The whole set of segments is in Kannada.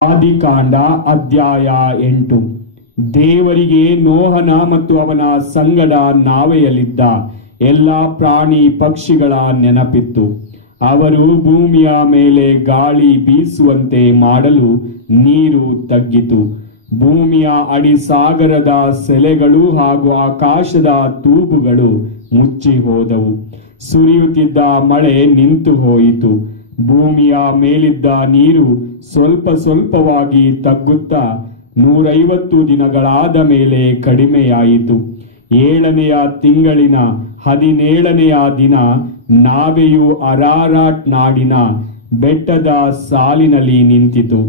ಆದಿಕಾಂಡ ಅಧ್ಯಾಯ 8. ದೇವರಿಗೆ ನೋಹನ ಮತ್ತು ಅವನ ಸಂಗಡ ನಾವೆಯಲ್ಲಿದ್ದ ಎಲ್ಲ ಪ್ರಾಣಿ ಪಕ್ಷಿಗಳ ನೆನಪಿತ್ತು. ಅವರು ಭೂಮಿಯ ಮೇಲೆ ಗಾಳಿ ಬೀಸುವಂತೆ ಮಾಡಲು ನೀರು ತಗ್ಗಿತು. ಭೂಮಿಯ ಅಡಿಸಾಗರದ ಸೆಲೆಗಳು ಹಾಗೂ ಆಕಾಶದ ತೂಬುಗಳು ಮುಚ್ಚಿ ಹೋದವು. ಸುರಿಯುತ್ತಿದ್ದ ಮಳೆ ನಿಂತು ಹೋಯಿತು. ಭೂಮಿಯ ಮೇಲಿದ್ದ ನೀರು ಸ್ವಲ್ಪ ಸ್ವಲ್ಪವಾಗಿ ತಗ್ಗುತ್ತಾ 150 ದಿನಗಳಾದ ಮೇಲೆ ಕಡಿಮೆಯಾಯಿತು. 7ನೆಯ ತಿಂಗಳಿನ 17ನೆಯ ದಿನ ನಾವೆಯು ಅರಾರಾಟ್ ನಾಡಿನ ಬೆಟ್ಟದ ಸಾಲಿನಲ್ಲಿ ನಿಂತಿತು.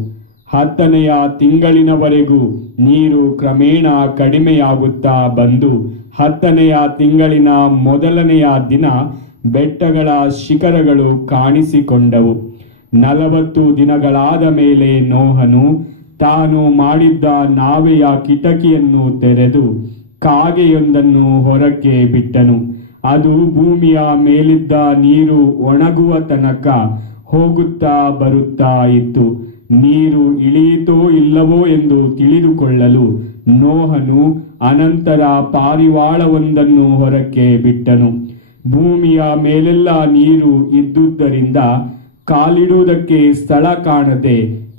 10ನೆಯ ತಿಂಗಳಿನವರೆಗೂ ನೀರು ಕ್ರಮೇಣ ಕಡಿಮೆಯಾಗುತ್ತಾ ಬಂದು 10ನೆಯ ತಿಂಗಳಿನ 1ನೆಯ ದಿನ ಬೆಟ್ಟಗಳ ಶಿಖರಗಳು ಕಾಣಿಸಿಕೊಂಡವು. 40 ದಿನಗಳಾದ ಮೇಲೆ ನೋಹನು ತಾನು ಮಾಡಿದ್ದ ನಾವೆಯ ಕಿಟಕಿಯನ್ನು ತೆರೆದು ಕಾಗೆಯೊಂದನ್ನು ಹೊರಕ್ಕೆ ಬಿಟ್ಟನು. ಅದು ಭೂಮಿಯ ಮೇಲಿದ್ದ ನೀರು ಒಣಗುವ ತನಕ ಹೋಗುತ್ತಾ ಬರುತ್ತಾ ಇತ್ತು. ನೀರು ಇಳಿಯಿತೋ ಇಲ್ಲವೋ ಎಂದು ತಿಳಿದುಕೊಳ್ಳಲು ನೋಹನು ಅನಂತರ ಪಾರಿವಾಳವೊಂದನ್ನು ಹೊರಕ್ಕೆ ಬಿಟ್ಟನು. ಭೂಮಿಯ ಮೇಲೆಲ್ಲ ನೀರು ಇದ್ದುದರಿಂದ ಕಾಲಿಡುವುದಕ್ಕೆ ಸ್ಥಳ ಕಾಣದೆ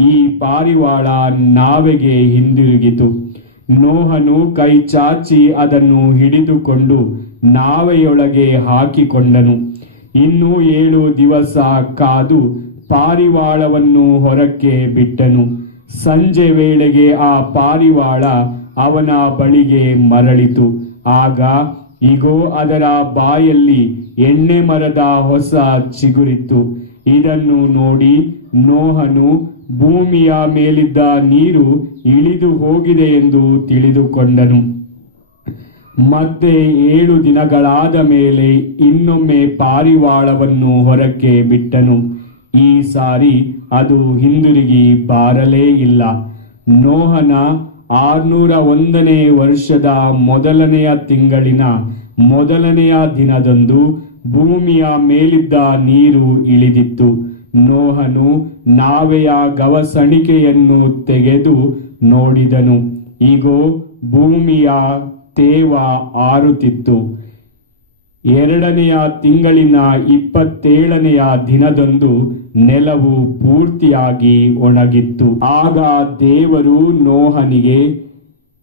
ಈ ಪಾರಿವಾಳ ನಾವೆಗೆ ಹಿಂದಿರುಗಿತು. ನೋಹನು ಕೈ ಚಾಚಿ ಅದನ್ನು ಹಿಡಿದುಕೊಂಡು ನಾವೆಯೊಳಗೆ ಹಾಕಿಕೊಂಡನು. ಇನ್ನೂ 7 ದಿವಸ ಕಾದು ಪಾರಿವಾಳವನ್ನು ಹೊರಕ್ಕೆ ಬಿಟ್ಟನು. ಸಂಜೆ ವೇಳೆಗೆ ಆ ಪಾರಿವಾಳ ಅವನ ಬಳಿಗೆ ಮರಳಿತು. ಆಗ ಇಗೋ, ಅದರ ಬಾಯಲ್ಲಿ ಎಣ್ಣೆ ಮರದ ಹೊಸ ಚಿಗುರಿತ್ತು. ಇದನ್ನು ನೋಡಿ ನೋಹನು ಭೂಮಿಯ ಮೇಲಿದ್ದ ನೀರು ಇಳಿದು ಹೋಗಿದೆ ಎಂದು ತಿಳಿದುಕೊಂಡನು. ಮತ್ತೆ 7 ದಿನಗಳಾದ ಮೇಲೆ ಇನ್ನೊಮ್ಮೆ ಪಾರಿವಾಳವನ್ನು ಹೊರಕ್ಕೆ ಬಿಟ್ಟನು. ಈ ಸಾರಿ ಅದು ಹಿಂದಿರುಗಿ ಬಾರಲೇ ಇಲ್ಲ. ನೋಹನ 601ನೇ ವರ್ಷದ 1ನೆಯ ತಿಂಗಳಿನ 1ನೆಯ ದಿನದಂದು ಭೂಮಿಯ ಮೇಲಿದ್ದ ನೀರು ಇಳಿದಿತ್ತು. ನೋಹನು ನಾವೆಯ ಗವಸಣಿಕೆಯನ್ನು ತೆಗೆದು ನೋಡಿದನು. ಇಗೋ, ಭೂಮಿಯ ತೇವ ಆರುತ್ತಿತ್ತು. 2ನೆಯ ತಿಂಗಳಿನ 27ನೆಯ ದಿನದಂದು ನೆಲವು ಪೂರ್ತಿಯಾಗಿ ಒಣಗಿತ್ತು. ಆಗ ದೇವರು ನೋಹನಿಗೆ,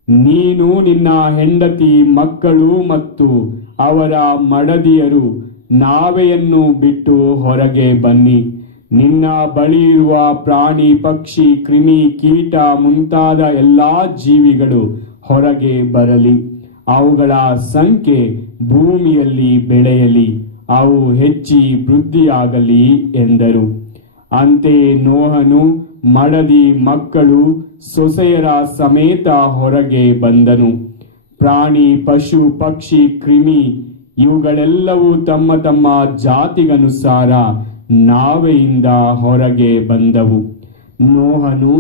ನೀನು ನಿನ್ನ ಹೆಂಡತಿ, ಮಕ್ಕಳು ಮತ್ತು ಅವರ ಮಡದಿಯರು ನಾವೆಯನ್ನು ಬಿಟ್ಟು ಹೊರಗೆ ಬನ್ನಿ. ನಿನ್ನ ಬಳಿ ಇರುವ ಪ್ರಾಣಿ, ಪಕ್ಷಿ, ಕ್ರಿಮಿ, ಕೀಟ ಮುಂತಾದ ಎಲ್ಲಾ ಜೀವಿಗಳು ಹೊರಗೆ ಬರಲಿ. ಅವುಗಳ ಸಂಖ್ಯೆ ಭೂಮಿಯಲ್ಲಿ ಬೆಳೆಯಲಿ, ಅವು ಹೆಚ್ಚಿ ವೃದ್ಧಿಯಾಗಲಿ ಎಂದರು. ಅಂತೆಯೇ ನೋಹನು ಮಡದಿ, ಮಕ್ಕಳು, ಸೊಸೆಯರ ಸಮೇತ ಹೊರಗೆ ಬಂದನು. ಪ್ರಾಣಿ, ಪಶು, ಪಕ್ಷಿ, ಕ್ರಿಮಿ ಇವುಗಳೆಲ್ಲವೂ ತಮ್ಮ ತಮ್ಮ ಜಾತಿಗನುಸಾರ ನಾವೆಯಿಂದ ಹೊರಗೆ ಬಂದವು. ನೋಹನು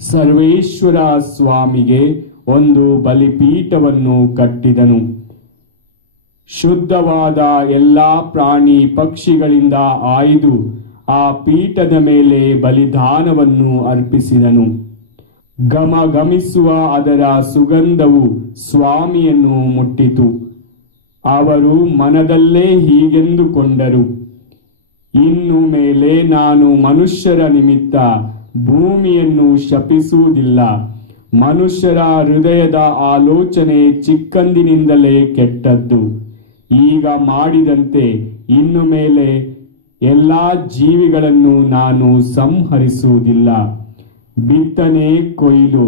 ಸರ್ವೇಶ್ವರ ಸ್ವಾಮಿಗೆ ಒಂದು ಬಲಿಪೀಠವನ್ನು ಕಟ್ಟಿದನು. ಶುದ್ಧವಾದ ಎಲ್ಲಾ ಪ್ರಾಣಿ ಪಕ್ಷಿಗಳಿಂದ ಆಯ್ದು ಆ ಪೀಠದ ಮೇಲೆ ಬಲಿದಾನವನ್ನು ಅರ್ಪಿಸಿದನು. ಘಮಘಮಿಸುವ ಅದರ ಸುಗಂಧವು ಸ್ವಾಮಿಯನ್ನು ಮುಟ್ಟಿತು. ಅವರು ಮನದಲ್ಲೇ ಹೀಗೆಂದುಕೊಂಡರು, ಇನ್ನು ಮೇಲೆ ನಾನು ಮನುಷ್ಯರ ನಿಮಿತ್ತ ಭೂಮಿಯನ್ನು ಶಪಿಸುವುದಿಲ್ಲ. ಮನುಷ್ಯರ ಹೃದಯದ ಆಲೋಚನೆ ಚಿಕ್ಕಂದಿನಿಂದಲೇ ಕೆಟ್ಟದ್ದು. ಈಗ ಮಾಡಿದಂತೆ ಇನ್ನು ಮೇಲೆ ಎಲ್ಲಾ ಜೀವಿಗಳನ್ನು ನಾನು ಸಂಹರಿಸುವುದಿಲ್ಲ. ಬಿತ್ತನೆ, ಕೊಯ್ಲು,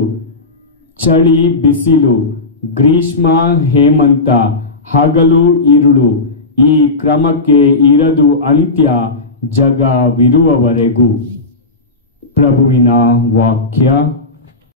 ಚಳಿ, ಬಿಸಿಲು, ಗ್ರೀಷ್ಮ, ಹೇಮಂತ, ಹಗಲು, ಇರುಳು ಈ ಕ್ರಮಕ್ಕೆ ಇರದು ಅಂತ್ಯ ಜಗವಿರುವವರೆಗೂ. ಪ್ರಭುವಿನ ವಾಕ್ಯ.